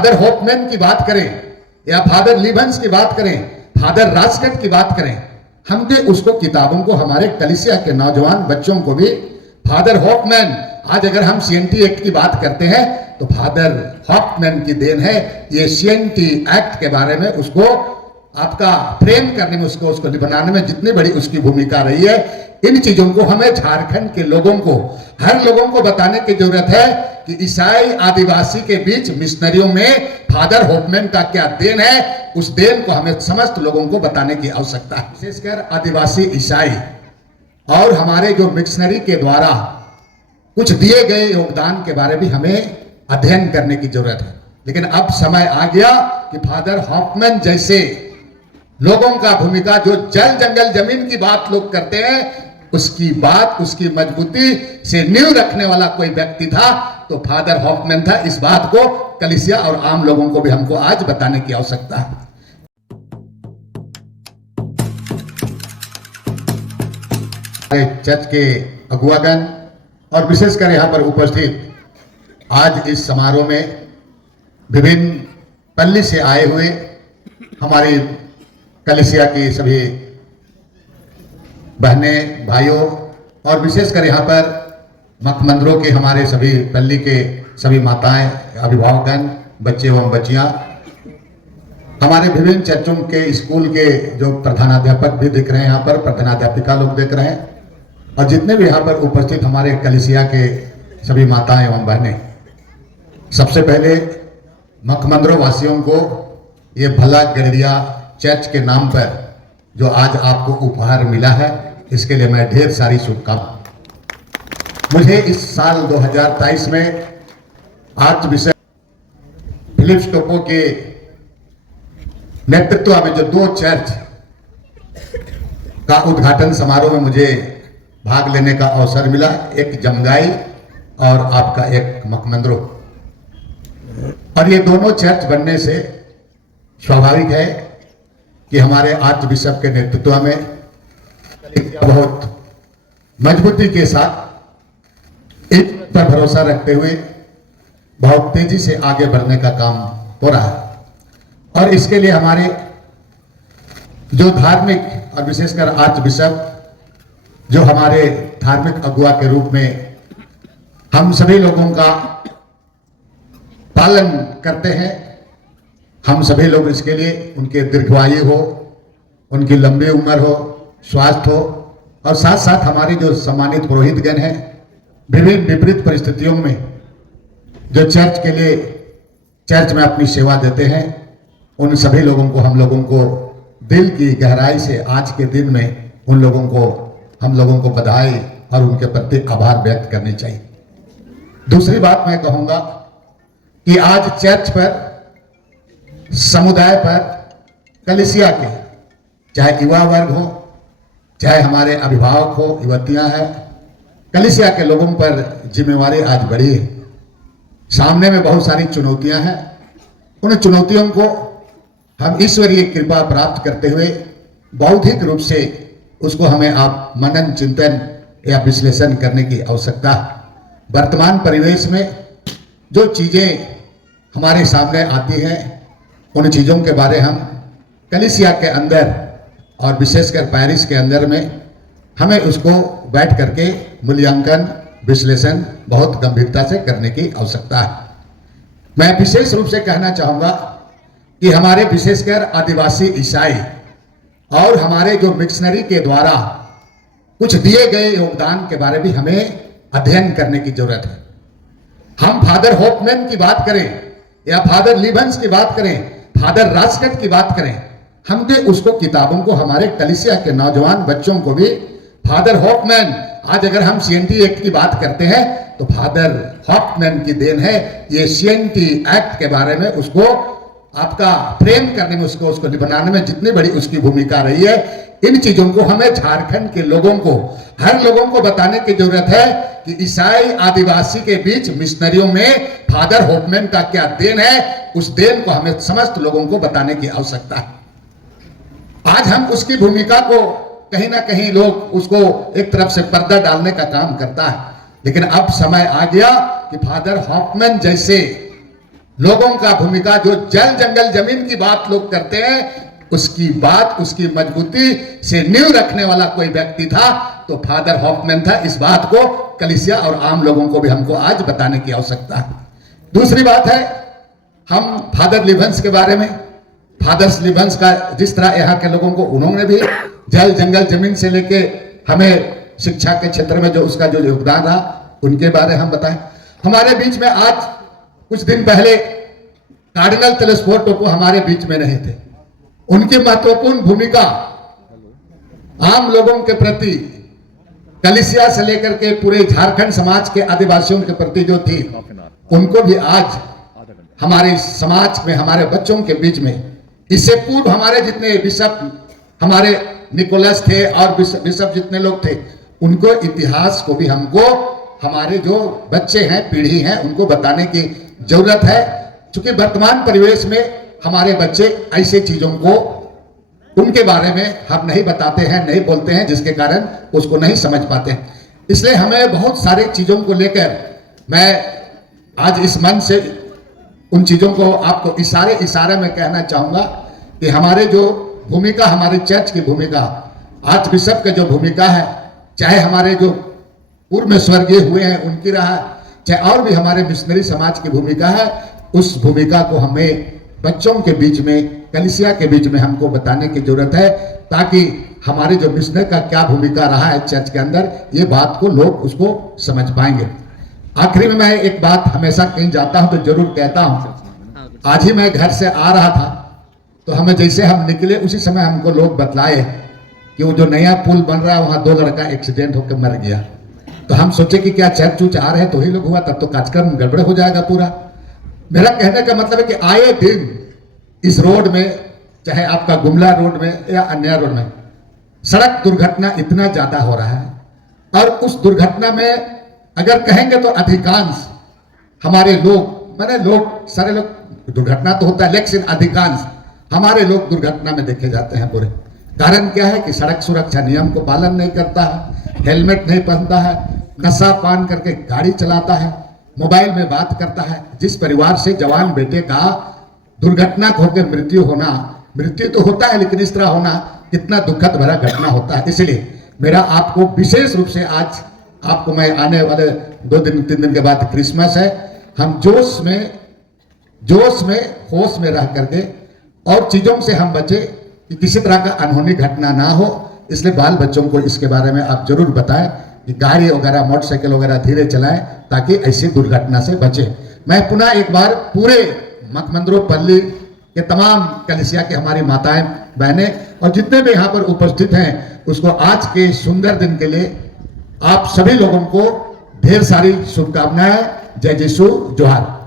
Father Hoffmann की बात करें या फादर लिबन्स की बात करें, फादर रास्कट की बात करें, हम भी उसको किताबों को हमारे कलीसिया के नौजवान बच्चों को भी फादर हॉफमैन, आज अगर हम सीएनटी एक्ट की बात करते हैं तो फादर हॉफमैन की देन है। ये सीएनटी एक्ट के बारे में उसको आपका फ्रेम करने में, उसको बनाने में जितनी बड़ी उसकी भूमिका रही है, इन चीजों को हमें झारखंड के लोगों को, हर लोगों को बताने की जरूरत है कि ईसाई आदिवासी के बीच मिशनरियों में फादर हॉफमैन का क्या देन है। उस देन को हमें समस्त लोगों को बताने की आवश्यकता है। विशेषकर आदिवासी ईसाई और हमारे जो मिशनरी के द्वारा कुछ दिए गए योगदान के बारे में हमें अध्ययन करने की जरूरत है। लेकिन अब समय आ गया कि फादर हॉफमैन जैसे लोगों का भूमिका, जो जल जंगल जमीन की बात लोग करते हैं, उसकी बात, उसकी मजबूती से नींव रखने वाला कोई व्यक्ति था तो फादर हॉफमैन था। इस बात को कलीसिया और आम लोगों को भी हमको आज बताने की आवश्यकता है। चर्च के अगुवागण और विशेषकर यहाँ पर उपस्थित आज इस समारोह में विभिन्न पल्ली से आए हुए हमारी कलीसिया की सभी बहनें, भाइयों और विशेषकर यहाँ पर मखमंदिरों के हमारे सभी पल्ली के सभी माताएं, अभिभावकगण, बच्चे एवं बच्चियाँ, हमारे विभिन्न चर्चों के स्कूल के जो प्रधानाध्यापक भी दिख रहे हैं, यहाँ पर प्रधानाध्यापिका लोग दिख रहे हैं, और जितने भी यहाँ पर उपस्थित हमारे कलीसिया के सभी माताएं एवं बहनें, सबसे पहले मखमंदिरों वासियों को ये भला गड़रिया चर्च के नाम पर जो आज आपको उपहार मिला है, इसके लिए मैं ढेर सारी शुभकामनाएं। मुझे इस साल 2023 में आर्च बिशप फिलिप्स टोपो के नेतृत्व में जो 2 चर्च का उद्घाटन समारोह में मुझे भाग लेने का अवसर मिला, एक जमगाई और आपका एक मखमंदिरों, और ये दोनों चर्च बनने से स्वाभाविक है कि हमारे आर्च बिशप के नेतृत्व में बहुत मजबूती के साथ एक पर भरोसा रखते हुए बहुत तेजी से आगे बढ़ने का काम हो रहा है। और इसके लिए हमारे जो धार्मिक और विशेषकर आर्च बिशप जो हमारे धार्मिक अगुवा के रूप में हम सभी लोगों का पालन करते हैं, हम सभी लोग इसके लिए उनके दीर्घायु हो, उनकी लंबी उम्र हो, स्वास्थ्य हो, और साथ साथ हमारे जो सम्मानित पुरोहितगण हैं, विभिन्न विपरीत परिस्थितियों में जो चर्च के लिए चर्च में अपनी सेवा देते हैं, उन सभी लोगों को, हम लोगों को दिल की गहराई से आज के दिन में उन लोगों को, हम लोगों को बधाई और उनके प्रति आभार व्यक्त करनी चाहिए। दूसरी बात मैं कहूंगा कि आज चर्च पर, समुदाय पर, कलीसिया के चाहे युवा वर्ग हो, चाहे हमारे अभिभावक हो, युवतियां हैं, कलीसिया के लोगों पर जिम्मेवारी आज बढ़ी है। सामने में बहुत सारी चुनौतियां हैं, उन चुनौतियों को हम ईश्वरीय कृपा प्राप्त करते हुए बौद्धिक रूप से उसको हमें आप मनन चिंतन या विश्लेषण करने की आवश्यकता है। वर्तमान परिवेश में जो चीजें हमारे सामने आती हैं, उन चीजों के बारे हम कलीसिया के अंदर और विशेषकर पैरिश के अंदर में हमें उसको बैठ करके मूल्यांकन, विश्लेषण बहुत गंभीरता से करने की आवश्यकता है। मैं विशेष रूप से कहना चाहूंगा कि हमारे विशेषकर आदिवासी ईसाई और हमारे जो मिशनरी के द्वारा कुछ दिए गए योगदान के बारे में हमें अध्ययन करने की जरूरत है। हम फादर हॉफमैन की बात करें या फादर लिबन्स की बात करें, फादर रास्कट की बात करें, हम भी उसको किताबों को हमारे कलीसिया के नौजवान बच्चों को भी फादर हॉफमैन, आज अगर हम सीएनटी एक्ट की बात करते हैं तो फादर हॉफमैन की देन है। ये सीएनटी एक्ट के बारे में उसको आपका फ्रेम करने में, उसको बनाने में जितनी बड़ी उसकी भूमिका रही है, इन चीजों को हमें झारखंड के लोगों को, हर लोगों को बताने की जरूरत है कि ईसाई आदिवासी के बीच मिशनरियों में फादर हॉफमैन का क्या देन है। उस देन को हमें समस्त लोगों को बताने की आवश्यकता है। आज हम उसकी भूमिका को कहीं ना कहीं लोग उसको एक तरफ से पर्दा डालने का काम करता है, लेकिन अब समय आ गया कि फादर हॉफमैन जैसे लोगों का भूमिका, जो जल जंगल जमीन की बात लोग करते हैं, उसकी बात, उसकी मजबूती से नींव रखने वाला कोई व्यक्ति था तो फादर हॉफमैन था। इस बात को कलीसिया और आम लोगों को भी हमको आज बताने की आवश्यकता है। दूसरी बात है, हम फादर लिवंस के बारे में, फादर्स लिवंस का जिस तरह यहाँ के लोगों को उन्होंने भी जल जंगल जमीन से लेके हमें शिक्षा के क्षेत्र में जो उसका जो योगदान रहा, उनके बारे हम बताएं। हमारे बीच में आज कुछ दिन पहले कार्डिनल तेलेस्फोर्टो को हमारे बीच में नहीं थे। उनकी महत्वपूर्ण भूमिका आम लोगों के प्रति, कलीसिया से लेकर के पूरे झारखंड समाज के आदिवासियों के प्रति जो थी, उनको भी आज हमारे समाज में, हमारे बच्चों के बीच में, इससे पूर्व हमारे जितने बिशप, हमारे निकोलस थे और बिशप जितने लोग थे, उनको इतिहास को भी हमको, हमारे जो बच्चे हैं, पीढ़ी हैं, उनको बताने की जरूरत है। क्योंकि वर्तमान परिवेश में हमारे बच्चे ऐसे चीजों को, उनके बारे में हम नहीं बताते हैं, नहीं बोलते हैं, जिसके कारण उसको नहीं समझ पाते हैं। इसलिए हमें बहुत सारे चीजों को लेकर मैं आज इस मन से उन चीजों को आपको इशारे में कहना चाहूंगा कि हमारे जो भूमिका, हमारे चर्च की भूमिका, आज बिशप की जो भूमिका है, चाहे हमारे जो पूर्व में स्वर्गीय हुए हैं उनकी रहा, चाहे और भी हमारे मिशनरी समाज की भूमिका है, उस भूमिका को हमें बच्चों के बीच में, कलीसिया के बीच में हमको बताने की जरूरत है, ताकि हमारे जो मिशनरी का क्या भूमिका रहा है चर्च के अंदर, ये बात को लोग उसको समझ पाएंगे। आखिरी में मैं एक बात हमेशा कहीं जाता हूं तो जरूर कहता हूं। आज ही मैं घर से आ रहा था तो हमें, जैसे हम निकले उसी समय हमको लोग बतलाए कि वो जो नया पुल बन रहा है वहां 2 लड़का एक्सीडेंट होकर मर गया। तो हम सोचे कि क्या चर्च उच आ रहे हैं तो ही लोग हुआ, तब तो कार्यक्रम गड़बड़ हो जाएगा पूरा। मेरा कहने का मतलब है कि आए दिन इस रोड में, चाहे आपका गुमला रोड में या अन्य रोड में, सड़क दुर्घटना इतना ज्यादा हो रहा है, और उस दुर्घटना में अगर कहेंगे तो अधिकांश हमारे लोग, मैंने लोग, सारे लोग, दुर्घटना तो होता है लेकिन अधिकांश हमारे लोग दुर्घटना में देखे जाते हैं बुरे। कारण क्या है कि सड़क सुरक्षा नियम को पालन नहीं करता है, हेलमेट नहीं पहनता है, नशा पान करके गाड़ी चलाता है, मोबाइल में बात करता है। जिस परिवार से जवान बेटे का दुर्घटना होकर मृत्यु होना, मृत्यु तो होता है लेकिन इस तरह होना कितना दुखद भरा घटना होता है। इसलिए मेरा आपको विशेष रूप से आज आपको मैं, आने वाले 2 दिन 3 दिन के बाद क्रिसमस है, हम जोश में होश में रह करके और चीजों से हम बचे कि किसी तरह का अनहोनी घटना ना हो। इसलिए बाल बच्चों को इसके बारे में आप जरूर बताएं कि गाड़ी वगैरह, मोटरसाइकिल वगैरह धीरे चलाएं ताकि ऐसी दुर्घटना से बचे। मैं पुनः एक बार पूरे मकमंद्रोपल्ली के तमाम कलीसिया के हमारी माताएं, बहनें और जितने भी यहाँ पर उपस्थित हैं, उसको आज के सुंदर दिन के लिए आप सभी लोगों को ढेर सारी शुभकामनाएं। जय यीशु, जोहार।